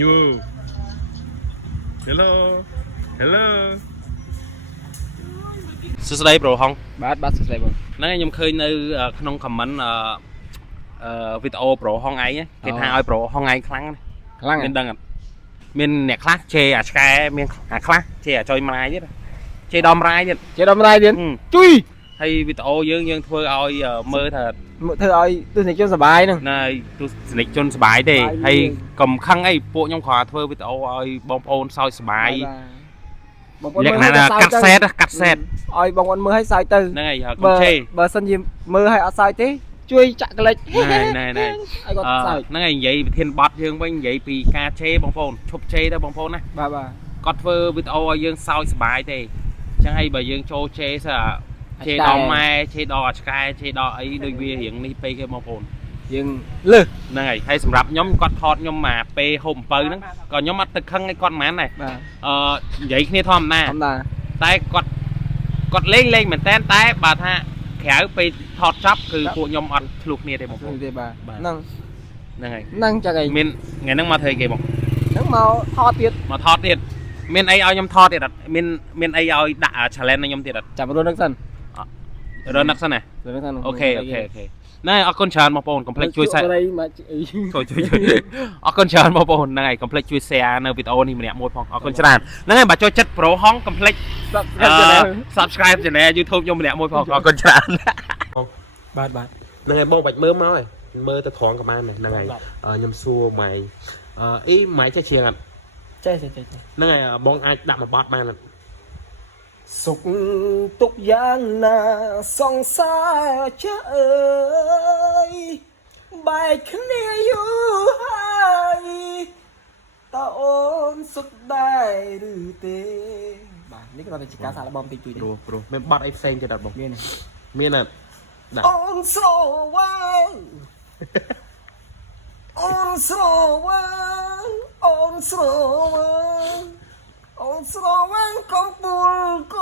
Yo. Hello. Hello. សួស្តីប្រូហងបាទសួស្តីបងហ្នឹងខ្ញុំឃើញនៅក្នុង comment វីដេអូប្រូហងឯងគេថាឲ្យប្រូហងឯងខ្លាំងមានដឹងអត់មានអ្នកខ្លះជេរអាឆ្កែមានអាខ្លះជេរអាចុយម្លាយទៀតជេរដំរាយទៀតជួយ ហើយវីដេអូយើងធ្វើឲ្យមើលថាធ្វើឲ្យទស្សនិកជនសប្បាយហ្នឹងណែទស្សនិកជនសប្បាយទេហើយកុំខឹងអីពួកខ្ញុំគ្រាន់តែធ្វើវីដេអូឲ្យបងប្អូនសើចសប្បាយលក្ខណៈកាត់សេតឲ្យបងប្អូនមើលឲ្យសើចទៅហ្នឹងហើយកុំជេរបើសិនជាមើលឲ្យអត់សើចទេជួយចាក់ក្លេចណែឲ្យគាត់សើចហ្នឹងហើយនិយាយវិធានបត់យើងវិញនិយាយពីការជេរបងប្អូនឈប់ជេរទៅបងប្អូនណាបាទគាត់ធ្វើវីដេអូឲ្យយើងសើចសប្បាយទេអញ្ចឹងហើយបើយើងចូលជេរជេរដល់ម៉ែជេរដល់អាឆ្កែជេរដល់អីដូចវារៀងនេះពេកទេបងប្អូនយើងលើសហ្នឹងហើយសម្រាប់ខ្ញុំគាត់ថតខ្ញុំមកពេលហូបអំពៅហ្នឹងក៏ខ្ញុំអត់ទឹកខឹងឲ្យគាត់មិនដែរនិយាយគ្នាធម្មតាតែគាត់លេងមែនតែបើថាក្រៅពេលថតចប់គឺពួកខ្ញុំអត់ឆ្លុះគ្នាទេបងប្អូនទេបាទហ្នឹងហើយហ្នឹងចឹងឯងមានថ្ងៃហ្នឹងមកធ្វើគេបងហ្នឹងមកថតទៀតមានអីឲ្យខ្ញុំថតទៀតអត់មានអីឲ្យដាក់ challenge ខ្ញុំទៀតអត់ចាំរត់នឹកសិនអូខេណែអរគុណច្រើនបងប្អូនកុំភ្លេចជួយ share ជួយអរគុណច្រើនបងប្អូនហ្នឹងហើយកុំភ្លេចជួយ share នៅវីដេអូនេះម្នាក់មួយផងអរគុណច្រើនហ្នឹងហើយបើចូលចិត្តប្រូហងកុំភ្លេច subscribe channel YouTube ខ្ញុំម្នាក់មួយផងអរគុណច្រើនបាទហ្នឹងហើយបងបាច់មើលមកហើយមើលទៅត្រង់ក៏បានហ្នឹងហើយខ្ញុំសួរម៉ៃអីម៉ៃចេះជាងអត់ចេះហ្នឹងហើយបងអាចដាក់មួយបទបានអត់សុខទុកយ៉ាងណាសង្សារចាអើយបែកគ្នាយូរហើយតើអូនសុខដែរឬទេបាទនេះគ្រាន់តែជាការសាកល្បងតិចតួចព្រោះមានបទអីផ្សេងទៀតអត់បងមានអត់អូនស្រវាងអូនស្រវាងអូនស្រវាងកំពូលក